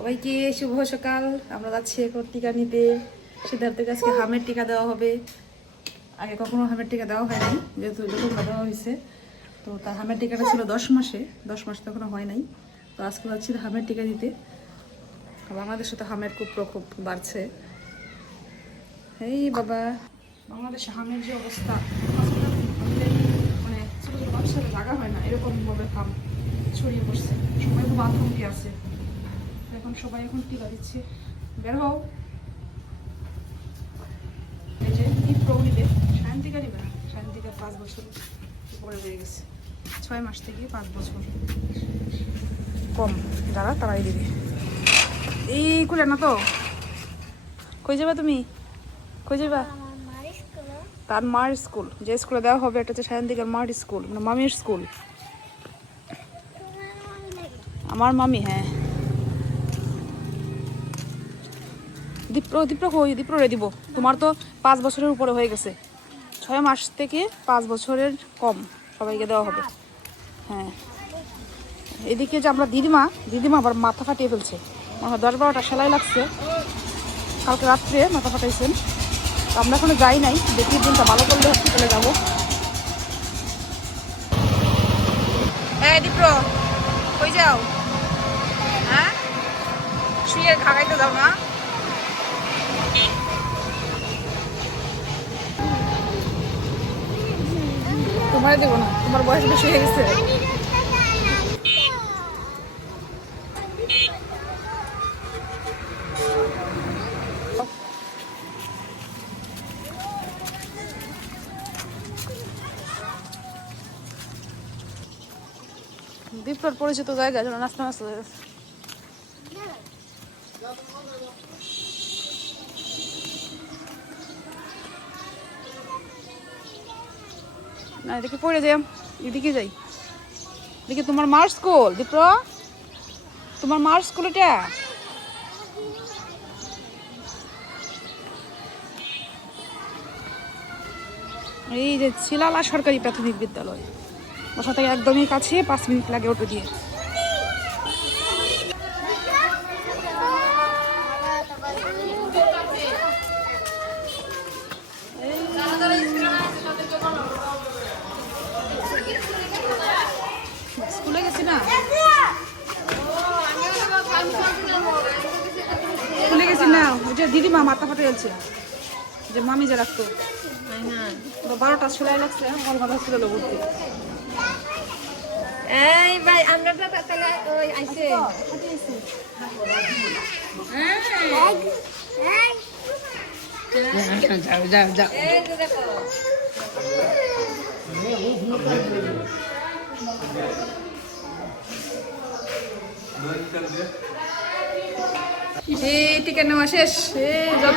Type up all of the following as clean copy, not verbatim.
সবাইকে শুভ সকাল। আমরা যাচ্ছি এখন টিকা নিতে। সিদ্ধার্থের কাছে হামের টিকা দেওয়া হবে। আগে কখনো হামের টিকা দেওয়া হয়নি, যেহেতু প্রথমবার দেওয়া হয়েছে। তো তার হামের টিকাটা ছিল 10 মাসে, 10 মাস তখনও হয় নাই। তো আজকে যাচ্ছি হামের টিকা দিতে। বাংলাদেশে তো হামের খুব প্রকোপ বাড়ছে। এই বাবা, বাংলাদেশে হামের যে অবস্থা, মানে ছোটো ছোটো বাচ্চারা জায়গা হয় না, এরকমভাবে হাম ছড়িয়ে পড়ছে। সবাই খুব আতঙ্কে আছে। এখন সবাই টিকা দিচ্ছে। বের হও। এই যে প্রৌঢ়িতে সায়ন্তিকা নিবে না, সায়ন্তিকা 5 বছর উপরে হয়ে গেছে। 6 মাস থেকে 5 বছর কম যারা তারাই দিবে। এই কুলে না তো। কই যাবা তুমি? কই যাবা? তার মার স্কুল, যে স্কুলে দেওয়া হবে এটা হচ্ছে সায়ন্তিকার মার স্কুল, মানে মামির স্কুল। আমার মামি, হ্যাঁ। দীপ্ররে দিব। তোমার তো 5 বছরের উপরে হয়ে গেছে। 6 মাস থেকে 5 বছরের কম সবাইকে দেওয়া হবে। হ্যাঁ, এদিকে যে আমরা দিদিমা আবার মাথা ফাটিয়ে ফেলছে। 10-12টা সেলাই লাগছে কালকে রাত্রে, মাথা ফাটাইছেন। তো আমরা এখনো যাই নাই, দেখি দিনটা ভালো করলে হসপিটালে যাবো। হ্যাঁ দীপ্র, কই যাও? হ্যাঁ, শুয়ে খাগাইতে যাও না? তোমার দেবো না, তোমার বয়স বেশি হয়ে গেছে। দীপ্তর পরিচিত জায়গা, যেন নাস্তা নাস্তা হয়ে গেছে। না, এদিকে পড়ে যাই, এদিকে যাই। এদিকে তোমার মার স্কুল। দীপ্র, তোমার মার স্কুল এটা। এই যে ছিলালা সরকারি প্রাথমিক বিদ্যালয়, বাসা থেকে একদমই কাছে, 5 মিনিট লাগে অটো দিয়ে। স্কুলে গেছি না, স্কুলে গেছি না। ওই যে দিদিমা মাথা ফাটে যাচ্ছে, যে মামি যে রাখতো। 12টা সেলাই লাগছে, কলকাতা হসপিটালে ভর্তি। এই ভাই, আমরা তো তাহলে ওই আইছে। যাও। এই যে দেখো। এই টিকা নেওয়া শেষ।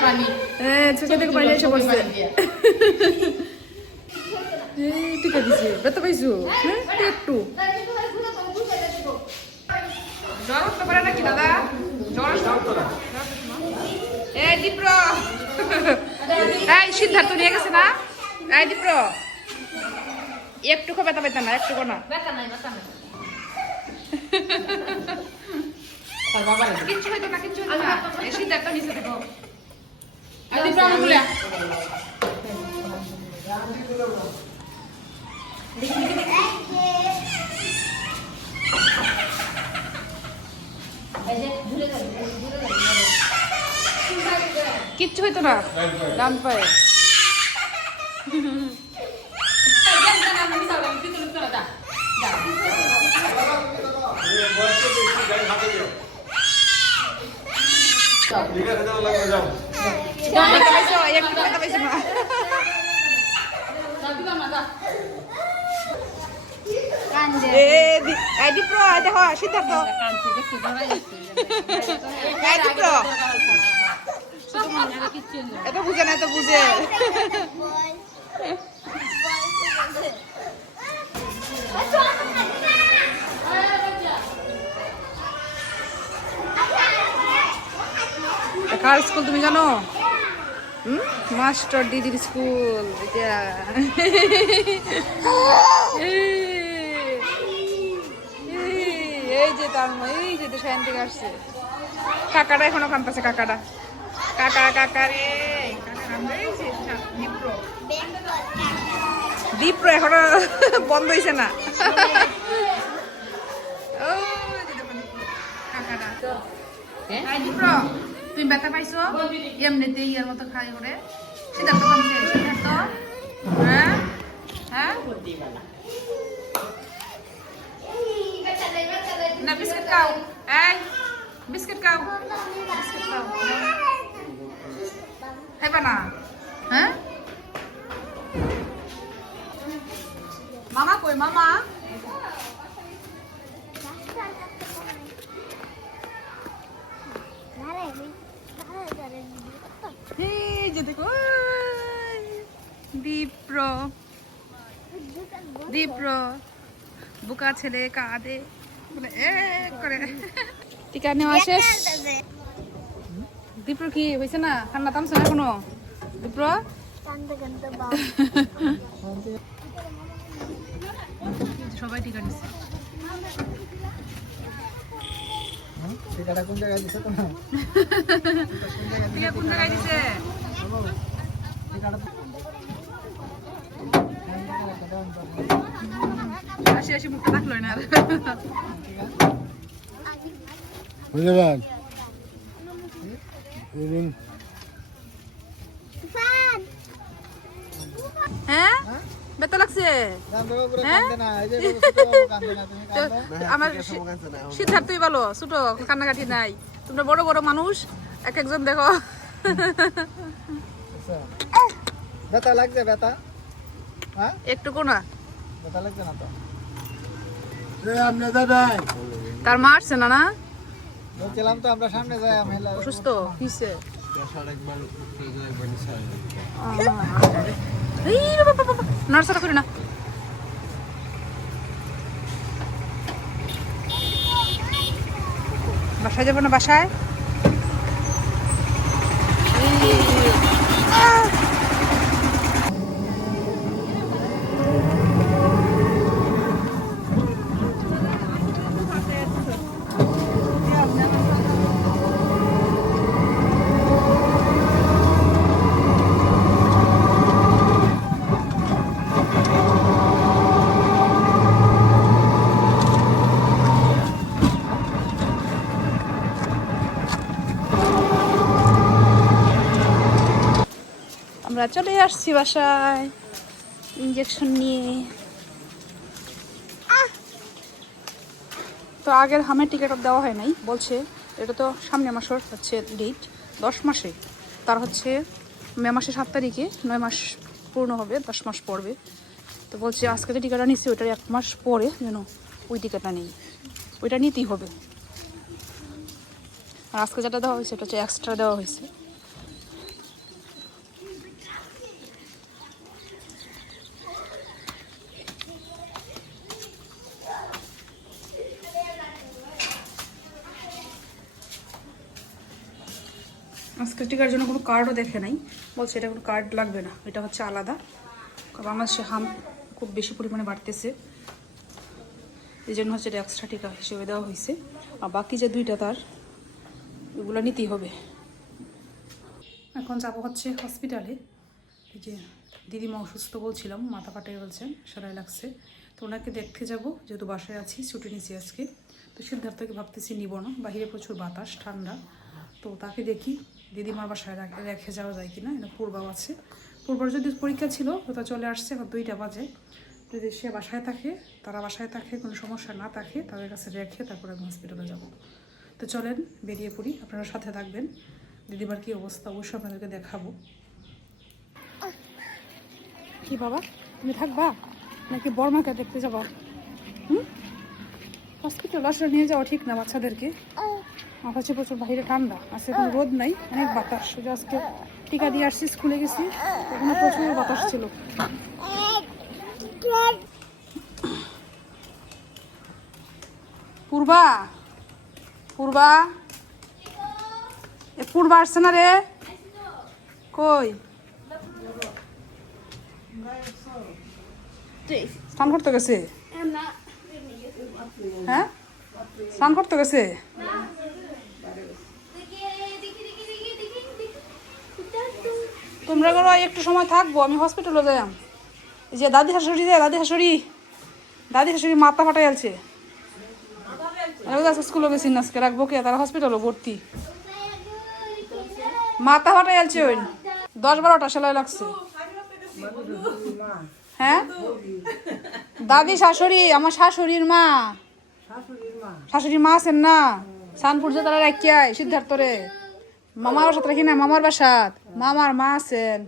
পানি, হ্যাঁ, চোখে থেকে পানি এসে পড়ছে। টিকা দিছে, ব্যথা পাইছো? হ্যাঁ, একটু জ্বর উঠতে পারে নাকি দাদা? জ্বর এই দীপ্র, এই সিদ্ধার্থ নিয়ে গেছে না? এই দীপ্র, একটুকু ব্যথা পাইতাম না, একটুকু না। কিচ্ছু হইতো না, কিচ্ছু হইতো না। এই সিদ্ধার্থ নিচে দেখো। কিচ্ছু হইতো না, ডান পায়ে। সিদ্ধার্থ এত বুঝে না, এত বুঝে। কার স্কুল তুমি জানো? মাস্টার দিদির স্কুল এটা। এই যে তার এই যে সায়ন থেকে আসছে। কাকাটা এখনো কাঁদতেছে কাকাটা কাকা কাকা রে দীপ্র এখনো বন্ধ হয়েছে না তুমি ব্যথা পাইছো এমনিতে ইয়ার মতো খাই করে সিদ্ধার্থ কমছে সিদ্ধার্থ হ্যাঁ হ্যাঁ না বিস্কিট খাও এই বিস্কিট খাও বিস্কিট খাও খাইবা না হ্যাঁ মামা কই মামা এই যে দেখো দীপ্র দীপ্র বুকা ছেলে কাঁদে বলে করে টিকা নেওয়া শেষ দীপ্র কি হয়েছে না ঠান্ডা থামছে না এখনো দীপ্র সবাই টিকা নিচ্ছে টিকাটা কোন জায়গায় দিছে তোমরা টিকা কোন জায়গায় দিছে আসি আসি মুখটা রাখলো না বুঝে ভাই হ্যাঁ ব্যথা লাগছে আমার সিদ্ধার্থই ভালো ছোট কান্নাকাটি নাই তোমরা বড় বড় মানুষ এক একজন দেখো ব্যথা লাগছে ব্যথা হ্যাঁ একটু কোনা ব্যথা লাগছে না তো তার মা আসছে না না বলছিলাম তো আমরা সামনে যাই আমি অসুস্থ কিসে নার্সারা করি না বাসায় যাবো না বাসায় আমরা চলে আসছি বাসায় ইঞ্জেকশন নিয়ে তো আগের হামের টিকিট দেওয়া হয় নাই বলছে এটা তো সামনে মাসের হচ্ছে ডেট 10 মাসে তার হচ্ছে মে মাসে 7 তারিখে 9 মাস পূর্ণ হবে 10 মাস পড়বে তো বলছে আজকে যে টিকাটা নিচ্ছি ওইটার 1 মাস পরে যেন ওই টিকাটা নেই ওইটা নিতেই হবে আর আজকে যেটা দেওয়া হয়েছে এটা হচ্ছে এক্সট্রা দেওয়া হয়েছে আজকে টিকার জন্য কোনো কার্ডও দেখে নাই বলছে এটা কোনো কার্ড লাগবে না এটা হচ্ছে আলাদা কারণ বাংলাদেশে হাম খুব বেশি পরিমাণে বাড়তেছে এই জন্য হচ্ছে এটা এক্সট্রা টিকা হিসেবে দেওয়া হয়েছে আর বাকি যে 2টা তার এগুলো নিতেই হবে এখন যাবো হচ্ছে হসপিটালে এই যে দিদিমা অসুস্থ বলছিলাম মাথা ফাটে বলছেন সেলাই লাগছে তো ওনাকে দেখতে যাব যেহেতু বাসায় আছি ছুটি নিয়েছি আজকে তো সিদ্ধার্থকে ভাবতেছি নিব না বাইরে প্রচুর বাতাস ঠান্ডা তো তাকে দেখি দিদিমার বাসায় রেখে যাওয়া যায় কিনা এটা পূর্বাও আছে পূর্বার যদি পরীক্ষা ছিল তো তা চলে আসছে এখন 2টা বাজে যদি সে বাসায় থাকে তারা বাসায় থাকে কোনো সমস্যা না থাকে তাদের কাছে রেখে তারপরে আমি হসপিটালে যাব তো চলেন বেরিয়ে পড়ি আপনারা সাথে থাকবেন দিদিমার কী অবস্থা অবশ্যই আপনাদেরকে দেখাবো কি বাবা তুমি থাকবা নাকি বড়মাকে দেখতে যাবা হসপিটাল আসলে নিয়ে যাওয়া ঠিক না বাচ্চাদেরকে আমার কাছে প্রচুর বাইরে ঠান্ডা আজকে কোনো রোদ নাই অনেক বাতাস শুধু আজকে টিকা দিয়ে আসছি স্কুলে গেছি ওখানে প্রচুর বাতাস ছিল পূর্বা পূর্বা এ পূর্বা আসছে না রে কই স্নান করতে গেছে হ্যাঁ স্নান করতে গেছে তোমরা করো একটু সময় থাকবো, আমি হসপিটালে যাই। এই যে দাদি শাশুড়ি যায়, দাদি শাশুড়ি মাথা ফাটাই আছে। স্কুলে গেছি আজকে, রাখবো কে, তারা হসপিটালে ভর্তি। মাথা ফাটাই আছে, ওই 10-12টা সেলাই লাগছে। হ্যাঁ, দাদি শাশুড়ি, আমার শাশুড়ির মা, শাশুড়ির মা আছেন না, সানপুর যে তারা রাখিয়ায় সিদ্ধার্থরে মামার বাসাত রাখি না, মামার বাসাত মামার মা আছেন,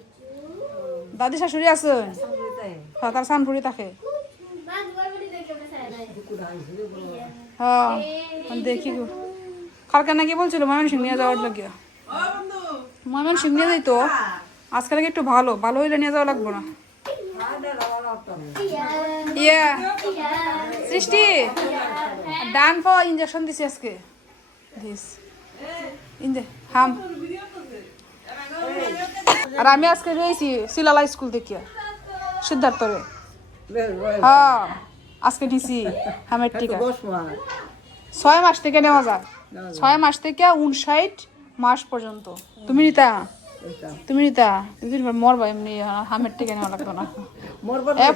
দাদি শাশুড়ি আছেন, হ্যাঁ তার সানপুরি থাকে। হ্যাঁ দেখি গো, কালকে নাকি বলছিল ময়মনসিং নিয়ে যাওয়ার লাগিয়া, ময়মনসিং নিয়ে যাই তো আজকে নাকি একটু ভালো হইলে নিয়ে যাওয়া লাগবো না। ইয়া সৃষ্টি ডান ফ ইঞ্জেকশন দিছি আজকে, দিস হাম। আর আমি আজকে গেছি সিলালা স্কুল থেকে সিদ্ধার্থরে, হ্যাঁ আজকে নিছি হামের টিকা। 6 মাস থেকে নেওয়া যায়, 6 মাস থেকে 59 মাস পর্যন্ত। তুমি নিতা মরবা এমনি, হামের টিকা নেওয়া লাগতো না।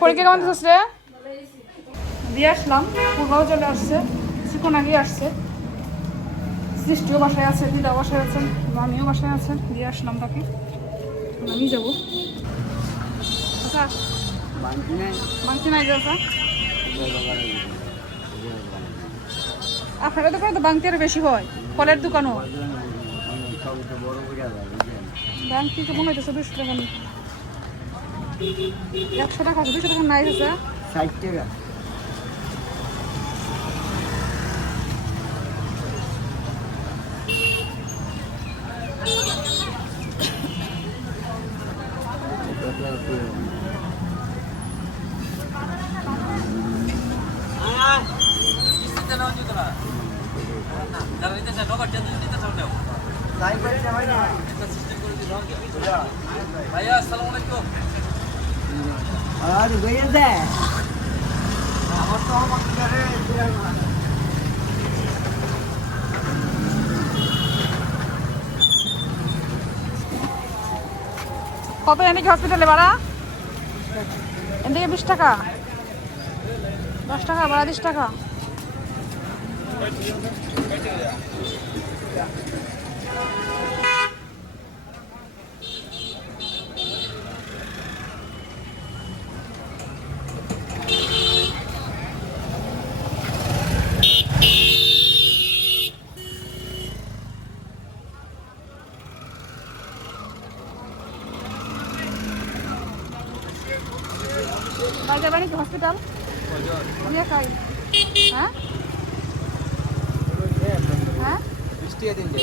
পরীক্ষা কেমন দিচ্ছিস রে? দিয়ে আসলাম, পূর্বাও চলে আসছে, কিছুক্ষণ আগে আসছে। সৃষ্টিও বাসায় আছে, দিদাও বাসায় আছেন, মামিও বাসায় আছেন। দিয়ে আসলাম তাকে, আমি যাবো। আচ্ছা মাংসি নাই যাচ্ছে আপনার দোকানে তো বাংতি আরো বেশি হয়, ফলের দোকানও বাংতি তো মনে হইতেছে 200 টাকা, 100 টাকা 200 টাকা নাই আছে 60 টাকা। ভাইয়া আসসালামু আলাইকুম। আর গইয়া দে আমার তো আমাকে করে কত এনেকি হসপিটালে ভাড়া? এদিকে 20 টাকা, 10 টাকা ভাড়া, 20 টাকা। ভাই যাবেন কি হসপিটাল? আমি একাই। হ্যাঁ হ্যাঁ বৃষ্টি দিন দে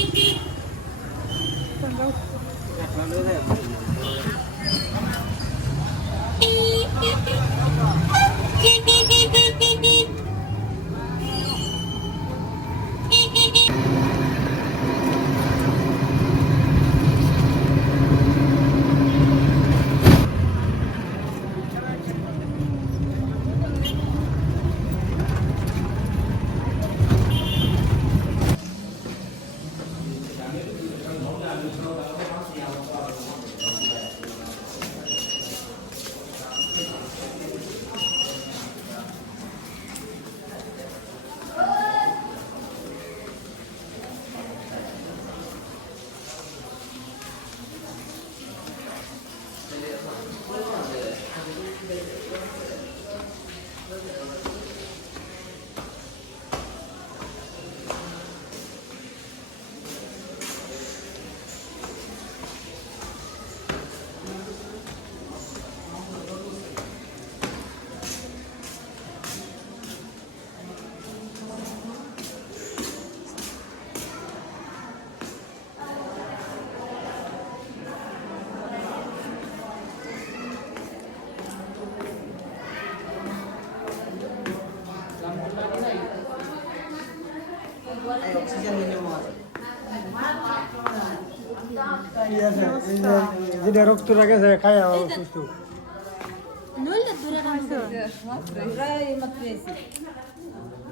যেটা রক্ত রাখে খাই সুস্থ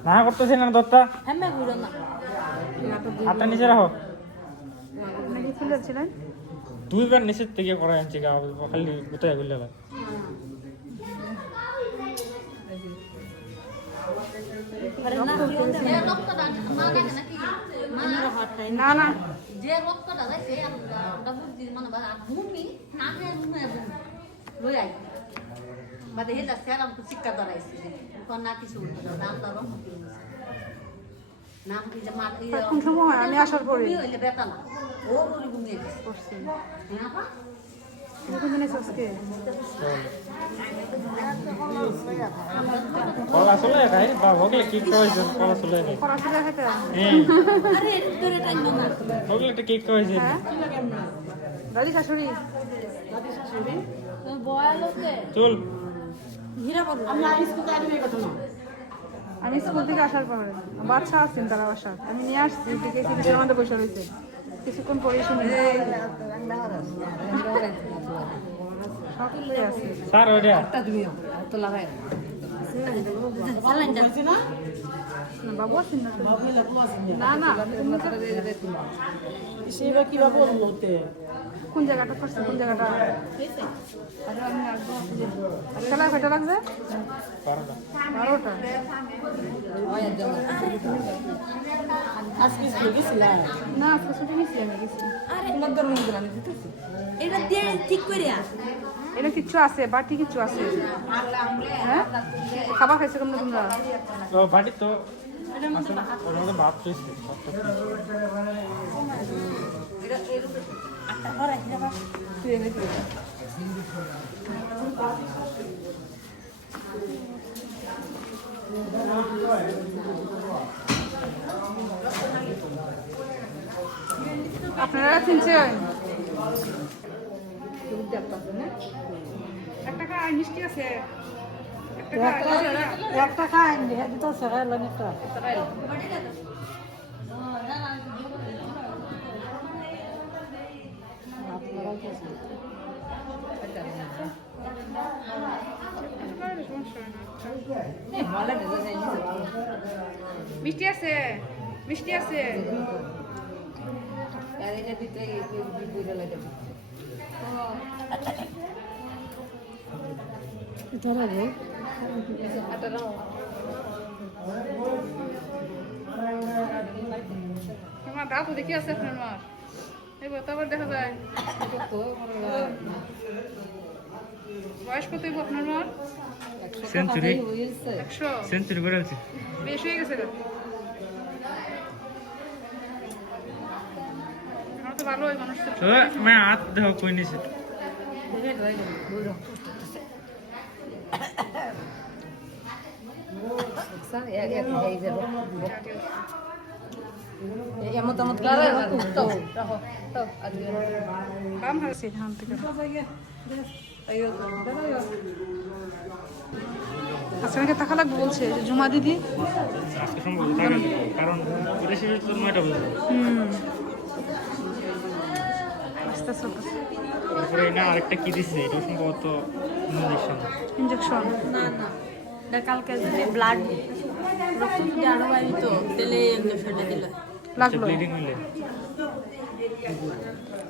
না করতেছি না দত্তা হাতটা নিচে রাখো। নাকি ফুলেছিলেন দুইবার নিচের থেকে করা আনছি গা খালি কোথায় গুলো না না যে রক্তটা যাইছে আমরা বুঝছি মানে ভূমি না হয়ে রুমে লই আই বাদে হেলা সেরাম তো শিক্ষা দাঁড়াইছে কোন না কিছু নাম তো রং নাম কি যে মা কোন সময় আমি আসার পরে হইলে বেতা না ও বলি ঘুমিয়ে গেছে করছি হ্যাঁ আপা কোন দিনে আজকে কলা চলে খাই বা ভগলে কি কয়েছেন কলা চলে খাই পড়াশোনা খেতে আরে তোরে টাইম না ভগলে একটা কেক কয়েছেন গাড়ি শাশুড়ি বয়ালোকে চল হীরা বড় আমি স্কুল থেকে আসার পরে বাচ্চা আসছেন তারা বাসা আমি নিয়ে আসছি দিকে সিটের মধ্যে বসে রয়েছে কিছুক্ষণ পরে শুনি সব কিছু আছে স্যার ওইটা না বাবু আছেন না না না সেবা কিভাবে বলতে কোন জায়গাটা করছে কোন জায়গাটা খেলায় কয়টা লাগছে 12টা আজকে স্কুলে গেছিলাম না আজকে ছুটি নিয়েছি আমি গেছি এটা দিয়ে ঠিক করে এটা কিচ্ছু আছে বাটি কিচ্ছু আছে হ্যাঁ খাবার খাইছে তোমরা তোমরা ও বাড়ি তো আসলে ওর মধ্যে ভাত চইছে আপনারা চিনছেন একটা খাই মিষ্টি আছে একটা খাই তো সকাল একটা মিষ্টি আছে মিষ্টি আছে তোমার দাঁত দেখি আছে আপনার মার এবার তো আবার দেখা যায় বয়স কত আপনার মার সেঞ্চুরি 100 সেঞ্চুরি করে আছে বেশ হয়ে গেছে আমার তো ভালো হয় মানুষ তো তো मैं हाथ देखो कोई नहीं से কাম হয়েছে এখান থেকে আজকে টাকা লাগবে বলছে যে জুমা দিদি আজকে সম্ভব থাকে কারণ পুলিশ তো 9টা বাজে আস্তে আস্তে তারপরে না আরেকটা কি দিছে এটা সম্ভবত ইনজেকশন ইঞ্জেকশন না না এটা কালকে যদি ব্লাড রক্ত যদি আরো বাড়িত তাহলে ইঞ্জেকশনটা দিল লাগলো ব্লিডিং হইলে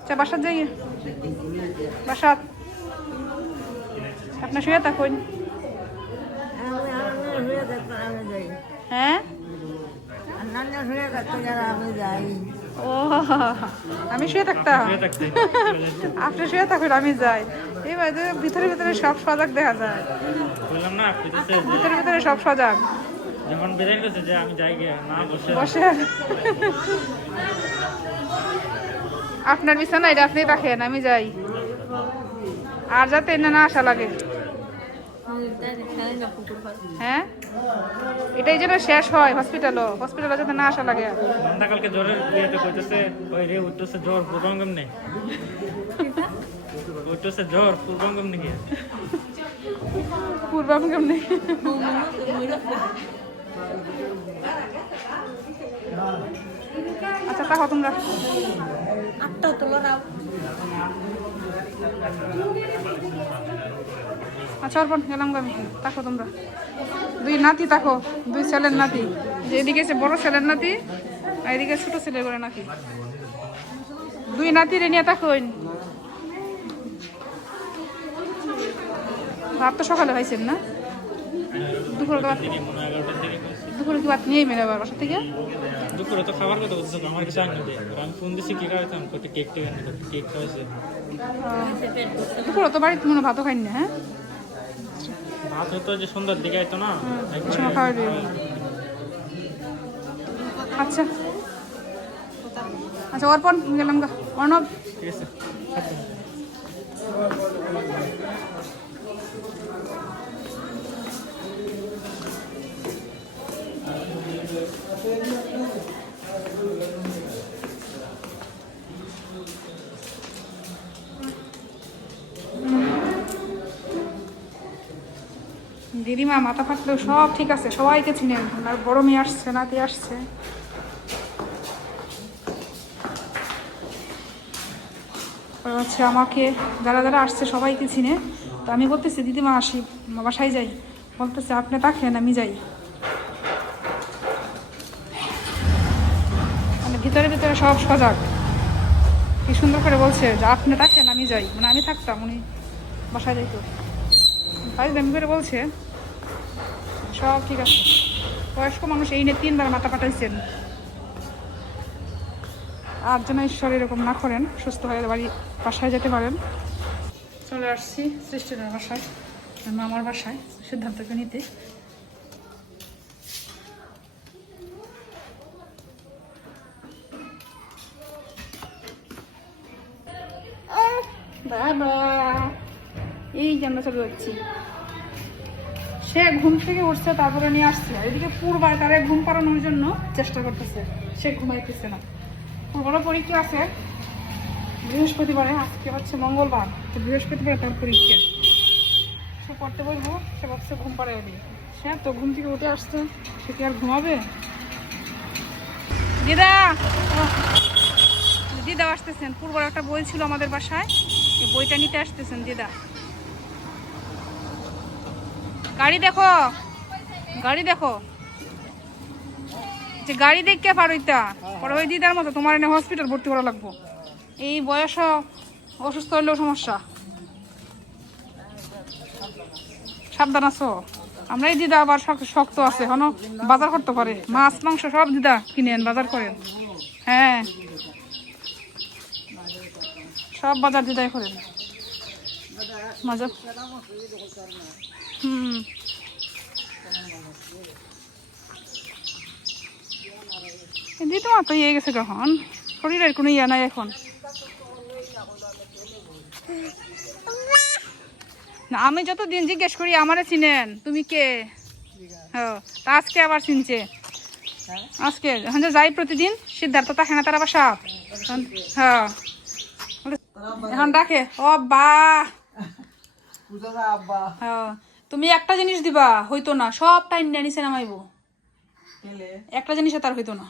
আচ্ছা বাসাত যাই বাসাত আপনার শুয়ে থাকুন হ্যাঁ ও আমি শুয়ে থাকতাম শুয়ে থাকতে আপনি শুয়ে থাকুন আমি যাই এবার ভিতরে ভিতরে সব সজাগ দেখা যায় বললাম না আপনি তো ভিতরে ভিতরে সব সজাগ যখন বেরিয়ে গেছে যে আমি যাই গিয়ে না বসে বসে আপনার বিছানা এটা আপনি রাখেন আমি যাই আর যাতে না না আসা লাগে হ্যাঁ এটাই যেন শেষ হয় হসপিটালে যাতে না আসা লাগে মন্দা কালকে জ্বরের ইয়েতে কইতেছে ওই রে উঠতেছে জ্বর পূর্বাঙ্গম নেই উঠতেছে জ্বর পূর্বাঙ্গম নেই পূর্বাঙ্গম নেই আচ্ছা তাহলে তোমরা 8টা তোলারাও আচ্ছা অর্পণ গেলাম আমি তাকো তোমরা দুই নাতি তাকো দুই ছেলের নাতি যে এদিকে বড় ছেলের নাতি আর এদিকে ছোট ছেলের করে নাতি দুই নাতি রে নিয়ে তাকো ভাত তো সকালে খাইছেন না? দুপুরে তো ভাত দুপুরে কি ভাত নিয়ে মেরে আবার বাসা থেকে? দুপুরে তো খাবার কথা বলছো আমার কাছে আনি দে আমি ফোন দিছি কি খাইতাম কত কেক টেক আনি কেক খাইছে দুপুরে তো বাড়িতে মনে হয় ভাতও খাইনি না, হ্যাঁ? ভাত হতো যে সন্ধ্যার দিকে আইতো না এই সময় খাওয়াই দেবে। আচ্ছা আচ্ছা, অর্পণ গেলাম গা। অর্ণব ঠিক আছে দিদিমা মাথা ফাটলেও সব ঠিক আছে, সবাইকে চিনেন। ওনার বড় মেয়ে আসছে, নাতি আসছে। হচ্ছে আমাকে যারা যারা আসছে সবাইকে চিনে। তো আমি বলতেছি দিদিমা আসি, বাসায় যাই। বলতেছে আপনি থাকেন আমি যাই। মানে ভিতরে ভিতরে সব সজাগ। কি সুন্দর করে বলছে যে আপনি থাকেন আমি যাই, মানে আমি থাকতাম উনি বাসায় যাইতো। তাই দামি করে বলছে সব ঠিক আছে। বয়স্ক মানুষ এই নিয়ে 3 বার মাথা পাঠাইছেন। আর যেন ঈশ্বর এরকম না করেন, সুস্থ হয়ে বাড়ি বাসায় যেতে পারেন। চলে আসছি সৃষ্টির বাসায়, মামার বাসায় সিদ্ধান্তকে নিতে। বাবা এই যে আমরা চলে যাচ্ছি। সে ঘুম থেকে উঠছে, তারপরে নিয়ে আসছে। আর এদিকে পূর্বার তারে ঘুম পাড়ানোর জন্য চেষ্টা করতেছে, সে ঘুমাইতেছে না। পূর্বারও পরীক্ষা আছে বৃহস্পতিবারে, আজকে হচ্ছে মঙ্গলবার, তো বৃহস্পতিবার তার পরীক্ষা। সে পড়তে বলবো, সে ভাবছে ঘুম পাড়াই দিই। সে তো ঘুম থেকে উঠে আসছে, সে কি আর ঘুমাবে? দিদা দিদা আসতেছেন। পূর্বার একটা বই ছিল আমাদের বাসায়, এই বইটা নিতে আসতেছেন দিদা। গাড়ি দেখো, গাড়ি দেখো, যে গাড়ি দেখতে পারোইতা পরে ওই দিদার মতো তোমার এনে হসপিটাল ভর্তি করা লাগবো। এই বয়স অসুস্থ হইলেও সমস্যা। সাবধান আছো। আমরা এই দিদা আবার শক্ত আছে, এখনো বাজার করতে পারে, মাছ মাংস সব দিদা কিনেন বাজার করেন। হ্যাঁ সব বাজার দিদাই করেন। মজা দিদি তোমার তো ইয়ে গেছে কখন, শরীরের কোনো ইয়ে নাই এখন। না আমি যতদিন জিজ্ঞেস করি আমারে চিনেন, তুমি কে? হ্যাঁ তা আজকে আবার চিনছে। আজকে এখন যে যাই প্রতিদিন, সিদ্ধার্থ থাকে না তার আবার সাপ। হ্যাঁ এখন ডাকে ও বা। হ্যাঁ তুমি একটা জিনিস দিবা হইতো না, সব টাইম নিয়ে নিচে নামাইবো। একটা জিনিসে তার হইতো না।